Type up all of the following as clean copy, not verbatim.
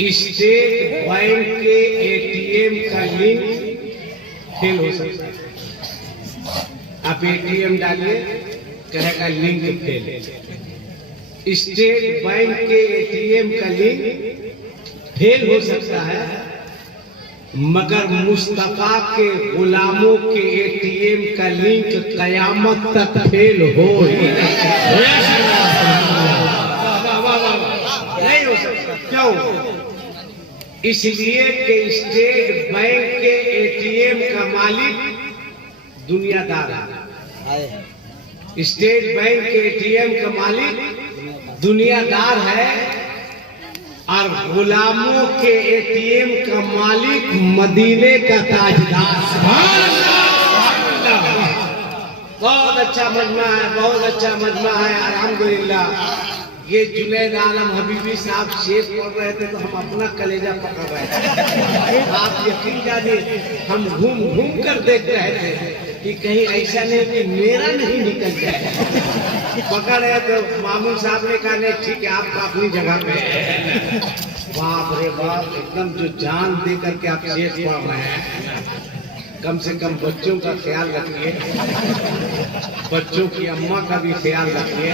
State bank के ATM का link fail हो सकता है। आप एटीएम डालिए, कहेगा लिंक फेल। स्टेट बैंक के एटीएम का लिंक फेल हो सकता है, मगर मुस्तफा के गुलामों के एटीएम का लिंक कयामत तक फेल हो ही नहीं हो सकता। क्यों? इसलिए कि स्टेट बैंक के एटीएम का मालिक दुनियादार है। स्टेट बैंक के एटीएम का मालिक दुनियादार है और गुलामों के एटीएम का मालिक मदीने का ताजदार। बहुत अच्छा मजमा है, बहुत अच्छा मजमा है, अल्हम्दुलिल्लाह। ये जुनैद आलम हबीबी साहब शेर पढ़ रहे थे तो हम अपना कलेजा पकड़ रहे थे। आप यकीन जानिए, हम घूम घूम कर देख रहे थे कि कहीं ऐसा नहीं कि मेरा नहीं निकल जाए। पकड़ है तो मामून साहब ने कहा नहीं ठीक है, आपका अपनी जगह पे। बाप रे बाप, एकदम जो जान दे करके आप शेर पढ़ रहे हैं। कम से कम बच्चों का ख्याल रखिए, बच्चों की अम्मा का भी ख्याल रखिए।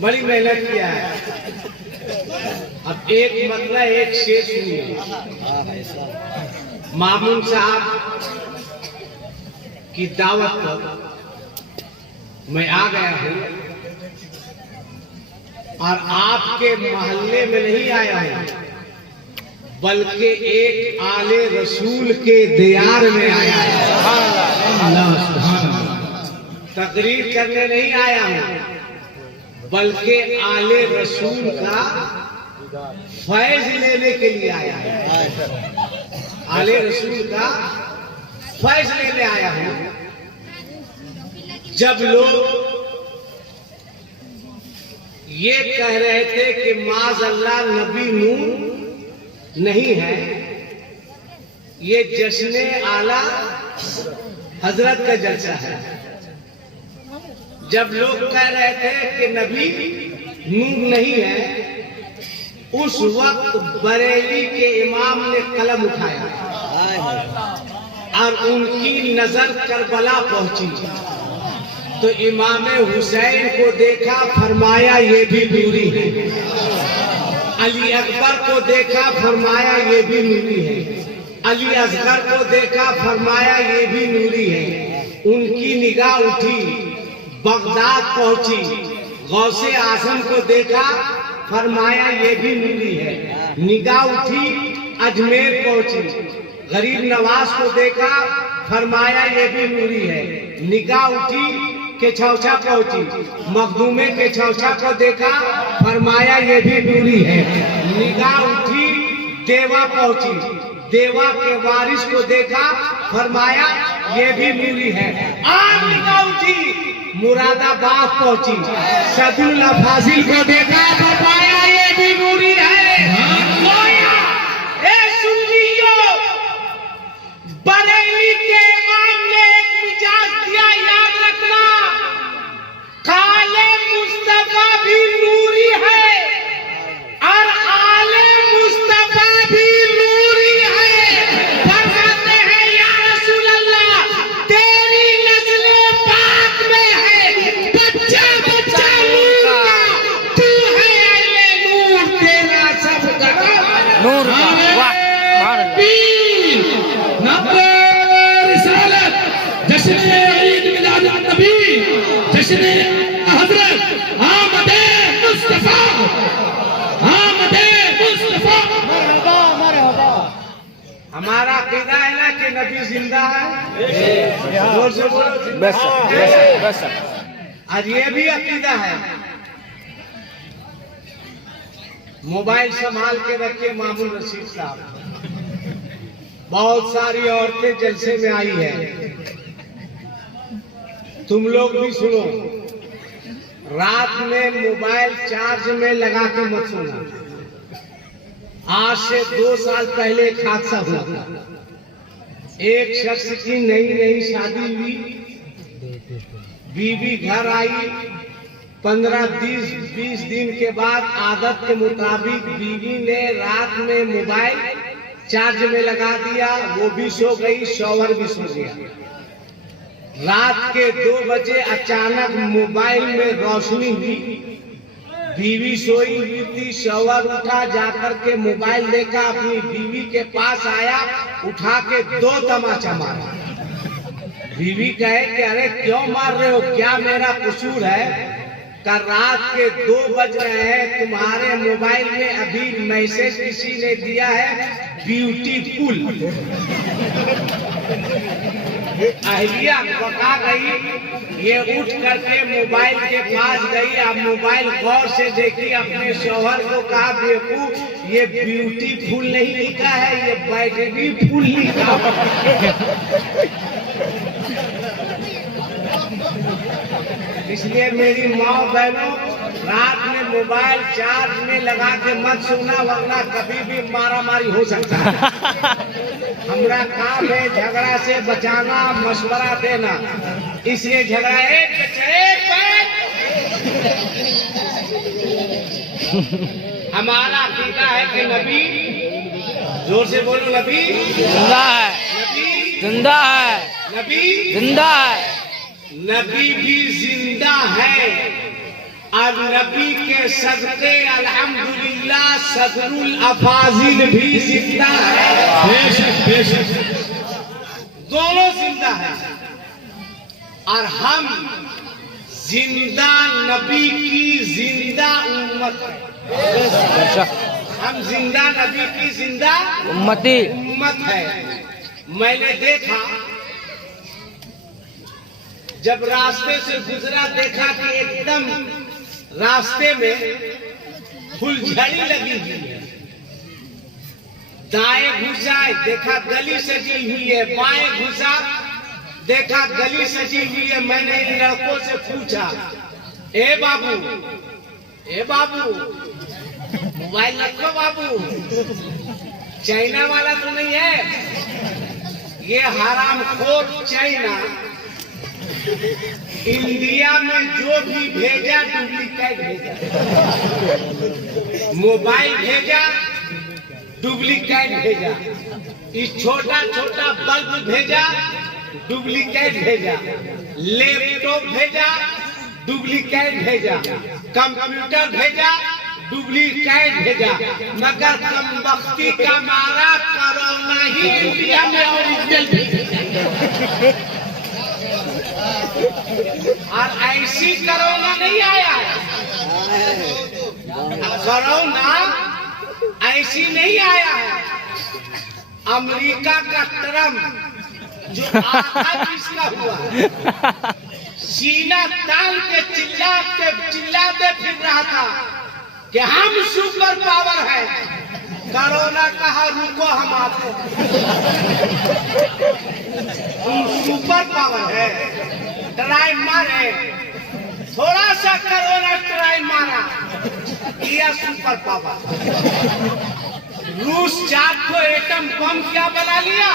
बड़ी मेहनत किया है। अब एक मतलब एक शेर सुनिए। मामून साहब की दावत पर मैं आ गया हूँ और आपके मोहल्ले में नहीं आया हूँ, बल्कि एक आले रसूल के दियार में आया हूँ। तकरीर करने नहीं आया हूँ, बल्कि आले रसूल का फैज लेने के लिए आया है। आले रसूल का फैज लेने आया हूं। जब लोग ये कह रहे थे कि माज़अल्लाह नबी नूर नहीं है, ये जश्न आला हजरत का जलसा है। जब लोग कह रहे थे कि नबी नूर नहीं है, उस वक्त बरेली के इमाम ने कलम उठाया और उनकी नजर करबला पहुंची तो इमाम हुसैन को देखा, फरमाया ये भी नूरी है। अली अकबर को देखा, फरमाया ये भी नूरी है। अली असगर को देखा, फरमाया ये भी नूरी है। उनकी निगाह उठी, बगदाद पहुंची, गौसे आजम को देखा, फरमाया ये भी नूरी है। निगाह उठी, अजमेर पहुंची, गरीब नवाज को देखा, फरमाया ये भी नूरी है। निगाह उठी के छौछा पहुंची, मखदूमे के छौछा को देखा, फरमाया ये भी नूरी है। निगाह उठी देवा पहुंची, देवा के वारिस को देखा, फरमाया ये भी नूरी है। और निगाह उठी मुरादाबाद पहुंची, सदुल्ला फाजिल को देखा, फरमाया ये भी नूरी है। बरेली के इमाम ने एक मिजाज दिया, याद रखना, काले मुस्तफा भी नूरी है और आले मुस्तफा भी नूरी है। फरमाते हैं या रसूल अल्लाह, तेरी नस्ले पाक में है, बच्चा बच्चा नूर का, तू है अहले नूर, तेरा सब नूर का। जश्न ईद मिलाद नबी, जश्न हजरत आमदे मुस्तफा, आमदे मुस्तफा। मरहबा। हमारा अकीदा है ना कि नबी जिंदा है। जोर से बोलो। बस और ये भी अकीदा है। मोबाइल संभाल के रखिए मामून रशीद साहब। बहुत सारी औरतें जलसे में आई है, तुम लोग भी सुनो। रात में मोबाइल चार्ज में लगा के मत सोना। आज से 2 साल पहले एक हादसा हुआ। एक शख्स की नई नई शादी हुई, बीवी घर आई 15-20 दिन के बाद आदत के मुताबिक बीवी ने रात में मोबाइल चार्ज में लगा दिया, वो भी सो गई, शॉवर भी सो गया। रात के 2 बजे अचानक मोबाइल में रोशनी हुई, बीवी सोई हुई थी, शॉवर उठा, जाकर के मोबाइल देखा, अपनी बीवी के पास आया, उठा के 2 तमाचा मारा। बीवी कहे कि अरे क्यों मार रहे हो, क्या मेरा कसूर है? कल रात के 2 बज रहे हैं, तुम्हारे मोबाइल में अभी मैसेज किसी ने दिया है ब्यूटीफुल। अहलिया बका गई, ये उठ करके मोबाइल के पास गई। अब मोबाइल गौर से देखी, अपने शौहर को कहा बेवकूफ, ये ब्यूटीफुल नहीं लिखा है, ये बैटरी फुल लिखा है। इसलिए मेरी माँ बहनों, रात में मोबाइल चार्ज में लगा के मत सोना, वरना कभी भी मारा मारी हो सकता है। हमारा काम है झगड़ा से बचाना, मशवरा देना, इसलिए झगड़ा एक हमारा अकीदा है कि नबी, जोर से बोलो, नबी जिंदा है, नबी जिंदा है, नबी जिंदा है। नबी भी जिंदा है और नबी के सदके अल्हम्दुलिल्लाह सदरुल अफाजिल भी जिंदा है। बेशक बेशक दोनों जिंदा है और हम जिंदा नबी की जिंदा उम्मत है। हम जिंदा नबी की जिंदा उम्मत है। मैंने देखा, जब रास्ते से गुजरा, देखा कि एकदम रास्ते में फुलझड़ी लगी हुई है। दाएं घुसा, देखा गली सजी हुई है, बाएं घुसा, देखा गली सजी हुई है। मैंने इन लड़कों से पूछा, ए बाबू, ए बाबू, मोबाइल रखो बाबू, चाइना वाला तो नहीं है? ये हरामखोर चाइना इंडिया में जो भी भेजा डुप्लीकेट भेजा, मोबाइल भेजा डुप्लीकेट भेजा, इस छोटा छोटा बल्ब भेजा डुप्लीकेट भेजा, लैपटॉप भेजा डुप्लीकेट भेजा, कंप्यूटर भेजा डुप्लीकेट भेजा, मगर कमबख्ती का मारा कोरोना ही इंडिया में ओरिजिनल भेजा। और ऐसी कोरोना नहीं आया है, कोरोना ऐसी नहीं आया है। अमेरिका का ट्रम्प जो आधा जिसका हुआ, सीना तान के चिल्लाते फिर रहा था कि हम सुपर पावर है। कोरोना कहा रुको, हम आते सुपर पावर है, ट्राई मारे, थोड़ा सा कोरोना ट्राई मारा, किया सुपर पावर। रूस 4 एटम बम क्या बना लिया,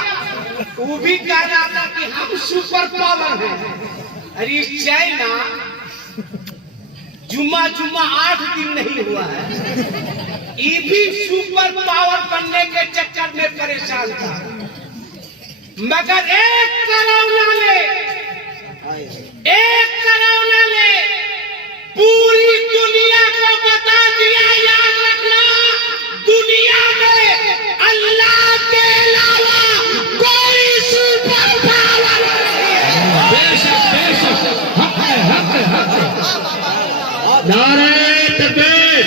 वो भी कह रहा था कि हम सुपर पावर हैं। अरे चाइना जुम्मा 8 दिन नहीं हुआ है, ये भी सुपर पावर बनने के चक्कर में परेशान था। मगर एक कोरोना ने पूरी दुनिया को बता दिया, याद रखना, दुनिया में अल्लाह के अलावा कोई सुपर पावर नहीं है। बेशक बेशक, हक है, हक है, हक है। नारे तकबीर,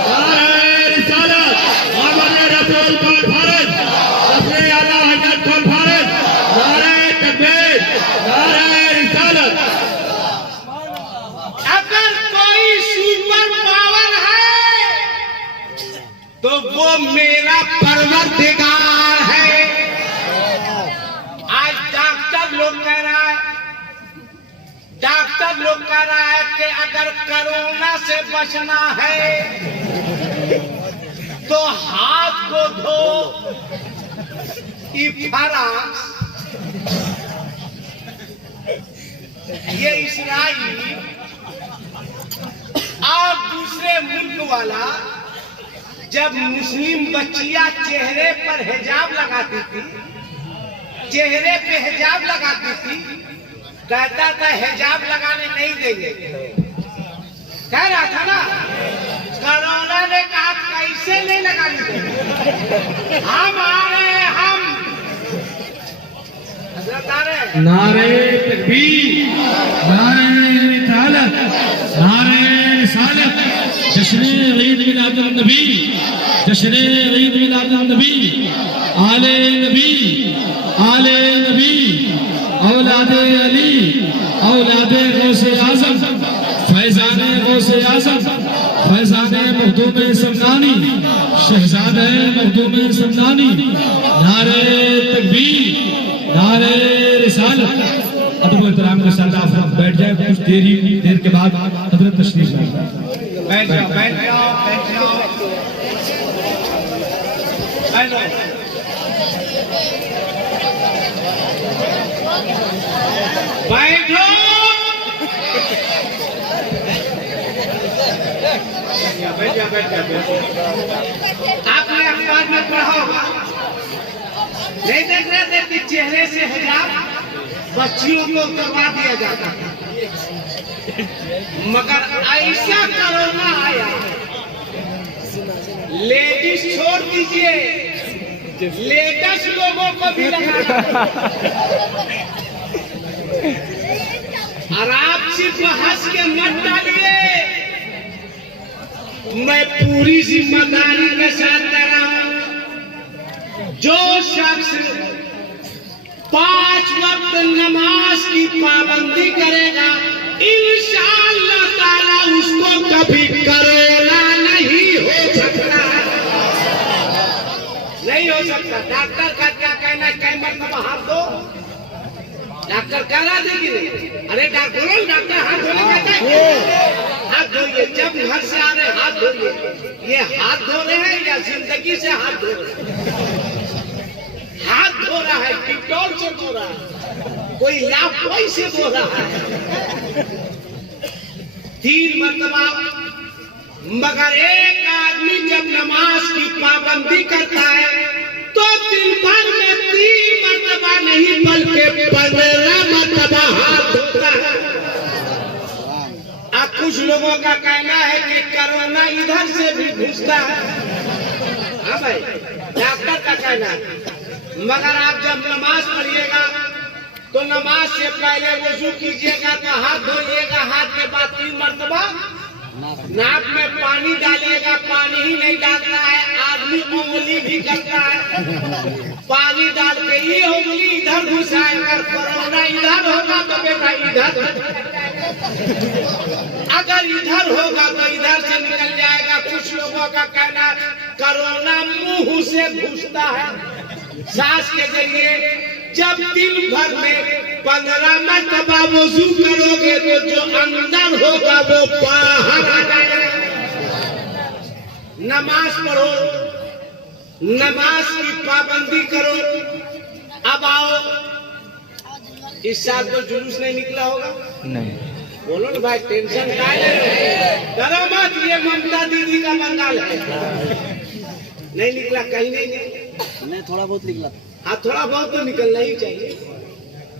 नारे रिसालत, आमद रसूल कौन भारत, रसूल आला हजरत कौन भारत, नारे तकबीर, नारे रिसालत। अगर कोई सुपर पावर है तो वो मेरा परवरदिगार है। आज डॉक्टर लोग कह रहा है कि अगर कोरोना से बचना है तो हाथ को धो, ये इसराइल दूसरे मुल्क वाला जब मुस्लिम बच्चियां चेहरे पर हिजाब लगाती थी, चेहरे पे हिजाब लगाती थी, कहता था हिजाब लगाने नहीं देंगे। कह रहा था ना, कोरोना ने कहा कैसे नहीं लगाने देंगे, हम आ रहे हैं, हम हजरत आ रहे हैं। नारे तकबीर, नारे रिसालत, नारे रिसालत, जश्न ईद मिलादुन नबी, जश्न ईद मिलादुन नबी, आले नबी, आले नबी, औलादे अली, औलादे गौसे आजम, फैजाने गौसे आजम, फैजाने मखदूम समदानी, शहजादे मखदूम समदानी, नारे तकबीर, नारे रिसालत। अदब एहतराम के साथ आप बैठ जाए, कुछ देर के बाद हजरत तशरीफ लाएंगे। बैठ जाओ, बैठ जाओ, बैठ जाओ, बैठ जाओ। बैठो, बैठ जाओ, बैठ जाओ। आपने अखबार में पढ़ा होगा, नहीं देख रहे थे कि चेहरे से हिजाब बच्चियों को करवा दिया जाता था, मगर ऐसा कोरोना आया, लेडीज छोड़ दीजिए, लेटेस्ट लोगों को भी लगा। और आप सिर्फ हंस के मत डालिए, मैं पूरी जिम्मेदारी के साथ कह रहा हूं, जो शख्स 5 वक्त नमाज की पाबंदी करेगा, इंशाअल्लाह ताला उसको कभी कोरोना नहीं हो सकता, नहीं हो सकता। डॉक्टर का क्या कहना है, कई मरतबा हाथ धो, डॉक्टर कह रहा था कि नहीं, अरे डॉक्टर हाथ धोने कहता है, हाथ धोइए, जब घर से आ रहे हाथ धोइए। ये हाथ धो रहे हैं या जिंदगी से हाथ धो रहे हैं? हाथ धो रहा है, डिटॉल से धो रहा है, कोई लापरवाही से धो रहा है। 3 मरतबा, मगर एक आदमी जब नमाज की पाबंदी करता है तो दिन भर में 3 मरतबा नहीं बल्कि 15 मरतबा हाथ धोता है। अब कुछ लोगों का कहना है कि कोरोना इधर से भी घुसता है। हाँ भाई, डॉक्टर का कहना है, मगर आप जब नमाज पढ़िएगा तो नमाज से पहले वजू कीजिएगा तो हाथ धोइएगा, हाथ के बाद 3 मरतबा नाक में पानी डालिएगा। पानी ही नहीं डालना है, आदमी उंगली भी करता है, पानी डाल के ही उंगली इधर घुसाएगा। कोरोना इधर होगा तो बेटा इधर, अगर इधर होगा तो इधर से निकल जाएगा। कुछ लोगों का कहना कोरोना मुंह से घुसता है, सांस के जरिए। जब दिन भर में 15 मरतबा वजू करोगे तो जो अंदर होगा वो बाहर आ जाएगा। नमाज पढ़ो, नमाज की पाबंदी करो। अब आओ, इस साल तो जुलूस नहीं निकला होगा? नहीं। बोलो ना भाई, टेंशन का है, डरो मत, ये ममता दीदी का बंगाल है। नहीं निकला, कहीं नहीं निकला। नहीं, थोड़ा बहुत निकला। हाँ, थोड़ा बहुत तो निकलना ही चाहिए,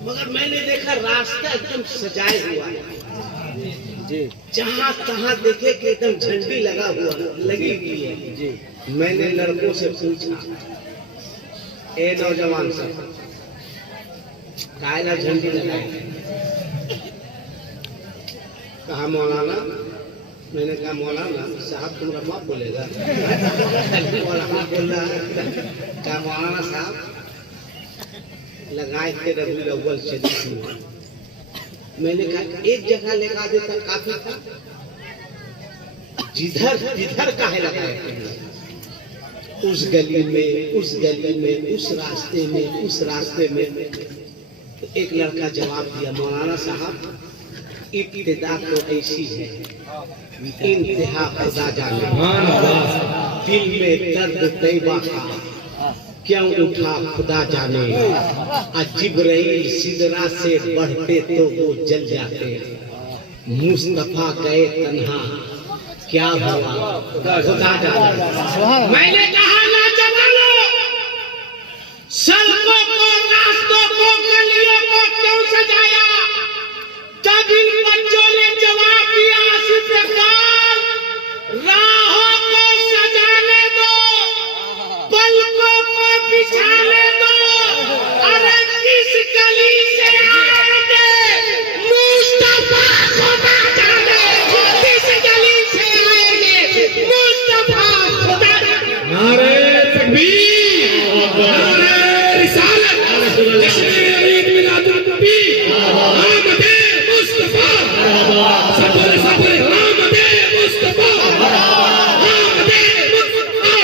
मगर मैंने देखा रास्ता एकदम सजाए हुआ है जी, जहाँ तहाँ देखे कि एकदम झंडी लगा हुआ लगी हुई है जी। मैंने लड़कों से पूछा, ए नौजवान सब कायला झंडी लगाई? कहा मौलाना। मैंने कहा मौलाना साहब तुम्हारा बाप बोलेगा? मौलाना बोल रहा है। कहा मौलाना साहब लगाए थे रबीउल अव्वल शरीफ में। मैंने कहा एक जगह लगा देता काफी था, जिधर जिधर काहे लगाए? उस गली में, उस गली में, उस रास्ते में, उस रास्ते में। तो एक लड़का जवाब दिया, मौलाना साहब इब्तिदा तो ऐसी है, इंतहा खुदा जाने। दिल में दर्द तैबा का क्यों उठा खुदा जाने। जिब्राइल सिदरा से बढ़ते तो वो जल जाते, मुस्तफा गए तन्हा क्या हुआ खुदा जाने। मैंने कहा ना जवानो, सड़कों को, रास्तों को, गलियों को क्यों सजाया? तब इन बच्चों ने जवाब दिया, आसिफ इकबाल, राहों को सजाने दो, पलकों को बिछाने दो। अरे किस गली से आएंगे मुस्तफा खुदा जाने, किस गली से आएंगे मुस्तफा खुदा जाने। नारे तकबीर, नारे रिसालत, जश्न ईद मिलादुन नबी, आमदे मुस्तफा, सफर सफर आमदे मुस्तफा, आमदे मुस्तफा।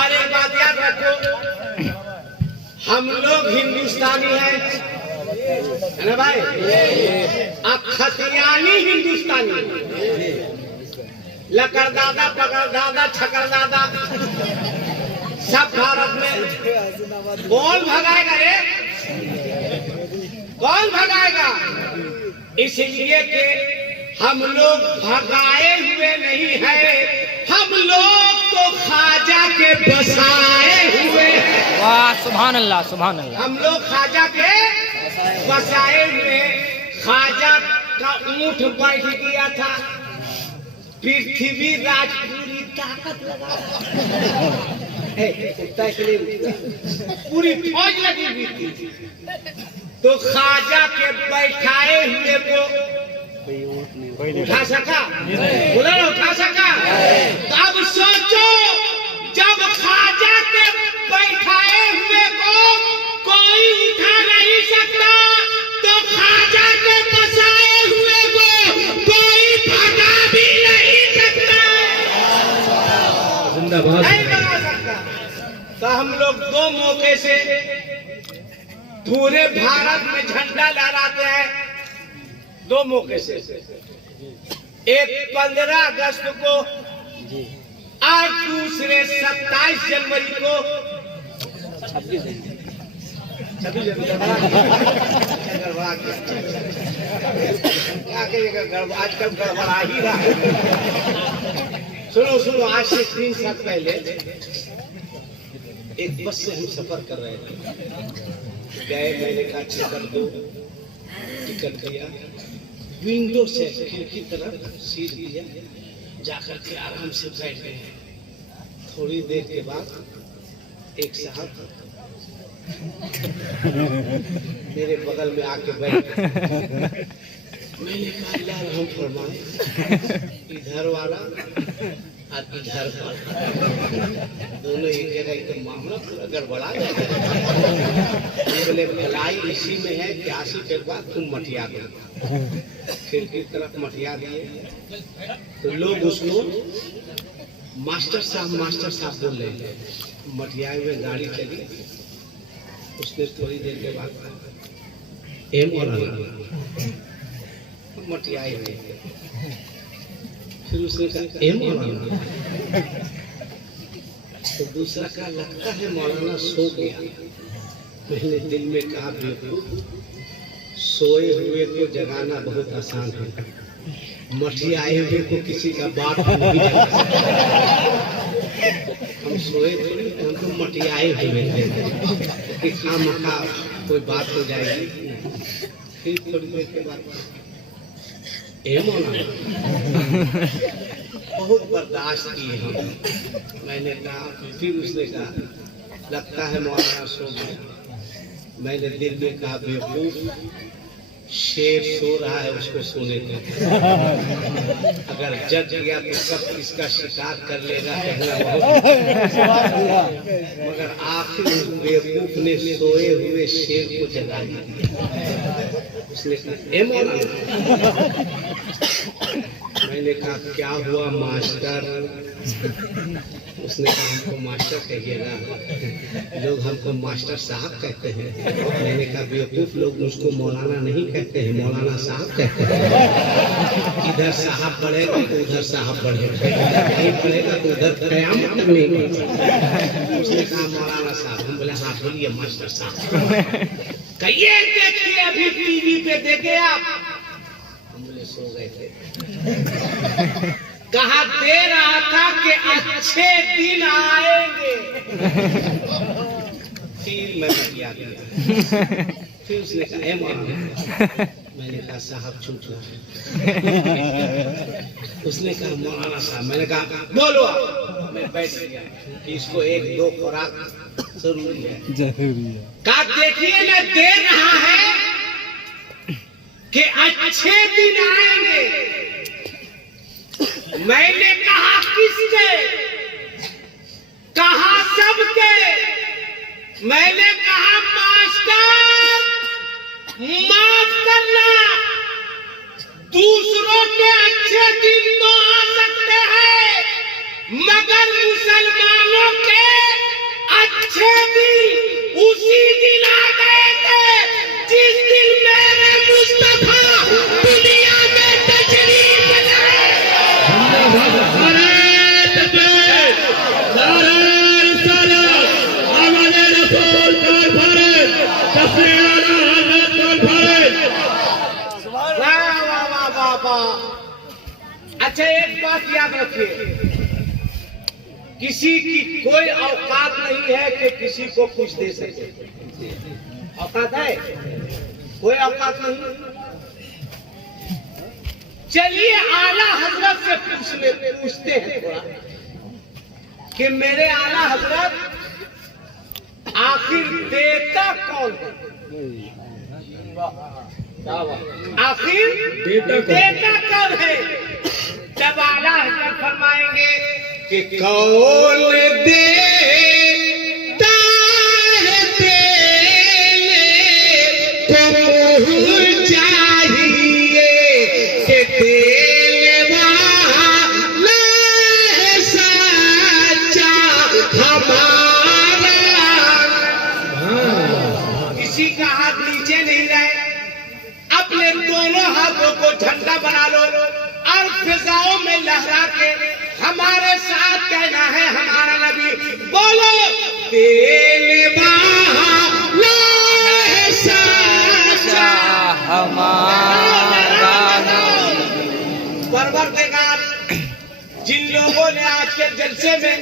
अरे बात याद रखो, हम लोग हिंदुस्तानी हैं, है ना भाई? खतियानी हिंदुस्तानी, लकड़दादा, पकड़दादा, छकरदादा, सब भारत में। कौन भगाएगा रे? कौन भगाएगा? इसलिए कि हम लोग भगाए हुए नहीं हैं, हम लोग तो ख्वाजा के बसाए हुए हैं। वाह, सुभान अल्लाह, सुभान अल्लाह। हम लोग ख्वाजा के बसाए हुए। ख्वाजा का ऊंट बैठ गया था, पृथ्वी राज पूरी ताकत लगा, पूरी फौज लगी हुई थी, तो ख्वाजा के बैठाए हुए को उठा सका? बोला ना, उठा सका? अब सोचो, जब ख्वाजा के बैठाए हुए को कोई उठा नहीं सकता, तो ख्वाजा के बसाए हुए को कोई भगा भी नहीं सकता, जिंदाबाद। नहीं भगा सकता। तो हम लोग दो मौके से पूरे भारत में झंडा लहराते हैं, दो मौके से। एक 15 अगस्त को और दूसरे 27 जनवरी को। 26 जनवरी आजकल गड़बड़ा ही रहा है। सुनो सुनो, आज से 3 साल पहले एक बस से हम सफर कर रहे थे, गए, मैंने कहा टिकट दो, टिकट किया, विंडो से खिड़की तरफ सीट दिया, जाकर के आराम से बैठ गए। थोड़ी देर के बाद एक साहब मेरे बगल में आके बैठ गए। मैंने कहा अल्लाह रहम फरमाए, इधर वाला और इधर वाला दोनों एक जगह, तो मामला पूरा गड़बड़ा जाएगा। बोले भलाई इसी में है कि आसिफ के बाद तुम मटिया दो, खिड़की तरफ मटिया दिए, तो लोग उसको मास्टर साहब बोल रहे थे। मटियाए में गाड़ी चली, उसने थोड़ी देर के बाद एम और मटियाए में, फिर उसने कहा एम और, तो दूसरा का लगता है मौलाना सो गया। मैंने दिल में कहा बेवकूफ, सोए हुए को जगाना बहुत आसान है, मटियाए हुए को किसी का बात नहीं जगा सकता। हम सोए थोड़ी, हमको मटियाए हुए थे कि खामखा कोई बात हो जाएगी। फिर थोड़ी देर के बाद बहुत बर्दाश्त किए हम। मैंने कहा, फिर उसने कहा लगता है मौलाना सो गया। मैंने दिल में कहा बेवकूफ, शेर सो रहा है, उसको सोने दो, अगर जग गया तो सब इसका शिकार कर लेगा, मगर आखिर उस बेवकूफ ने सोए हुए शेर को जगा दिया। उसने कहा मैंने कहा क्या हुआ मास्टर? उसने कहा हमको मास्टर कहिएगा, लोग हमको मास्टर साहब कहते हैं। मैंने कहा बेवकूफ, लोग मुझको मौलाना नहीं कहते हैं, मौलाना साहब कहते हैं। इधर साहब बढ़ेगा तो उधर साहब बढ़ेगा, नहीं बढ़ेगा तो उधर कयामत तक नहीं बढ़ेगा। उसने कहा मौलाना साहब। हम बोले हाँ बोलिए मास्टर साहब। कहिए देखिए अभी टीवी पे देखे आप? हम बोले सो गए थे। कहा दे रहा था कि अच्छे दिन आएंगे। फिर मैंने किया, फिर उसने कहा मैंने कहा साहब छूट रहा है। उसने कहा मौलाना साहब, मैंने कहा बोलो। मैं बैठ गया कि इसको एक दो खुराक जरूरी है। कहा देखिए ना दे रहा है कि अच्छे दिन आएंगे। मैंने कहा किसके? कहा सबके। मैंने कहा मास्टर माफ करना, दूसरों के अच्छे दिन तो आ सकते हैं मगर मुसलमानों के अच्छे दिन उसी दिन आ गए थे जिस दिन मेरे मुस्तफा दुनिया में तशरीफ लाए। अच्छा एक बात याद रखिए, किसी की कोई औकात नहीं है कि किसी को कुछ दे सके। औकात है? कोई औकात नहीं। चलिए आला हजरत से पूछते हैं थोड़ा कि मेरे आला हजरत आखिर देता कौन है? आखिर देता कौन है? जब आला हजरत फरमाएंगे कि कौन देता है देने को चाहिए कि देने वाला है सच्चा हमारा। किसी का हाथ नीचे नहीं रहे, अपने दोनों हाथों को झंडा बना लो और फिजाओं में लहरा के हमारे साथ कहना है हमारा नबी, बोलो देने वाला है सच्चा हमारा नबी। परवरदिगार, जिन लोगों ने आज के जलसे में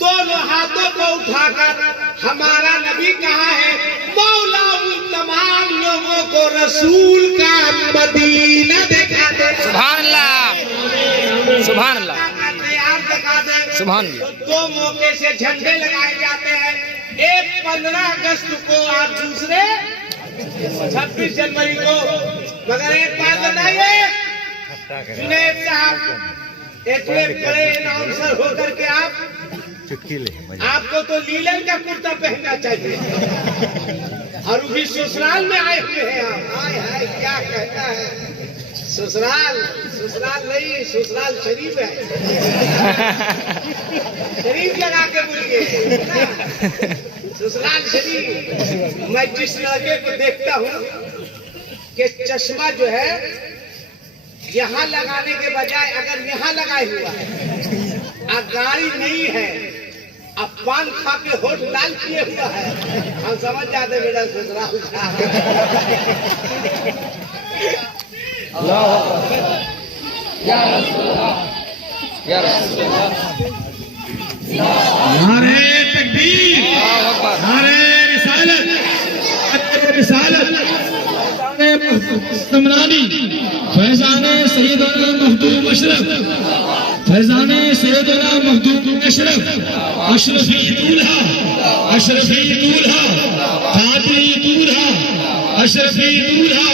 दोनों हाथों को उठाकर हमारा नबी कहा है, मौला उन तमाम लोगों को रसूल का मदीना दिखा दे। सुभान अल्लाह, सुभान अल्लाह, सुभान अल्लाह। दो मौके से झंडे लगाए जाते हैं, एक 15 अगस्त को और दूसरे 26 जनवरी को। मगर एक बात बताइए जुनैद साहब, इतने बड़े अनाउंसर होकर के आपको तो लीलन का कुर्ता पहनना चाहिए और भी ससुराल में आए हुए हैं आप। हाय हाय क्या कहता है, ससुराल ससुराल नहीं, ससुराल शरीफ है। शरीफ लगा के बोलिए, ससुराल शरीफ। मैं जिस लड़के को देखता हूँ कि चश्मा जो है यहाँ लगाने के बजाय अगर यहाँ लगाए हुआ है, गाड़ी नहीं है, अब पान खा के होठ लाल किए हुआ है, हम समझ जाते मेरा ससुराल था। नारे तकबीर, नारे रिसालत, रिसालत, समरानी, फैजाने सैयदना महबूब अशरफ, फैजाने सैयदना महबूब अशरफ, अशरफी दूल्हा, अशरफी दूल्हा, कादरी दूल्हा, अशरफी दूल्हा,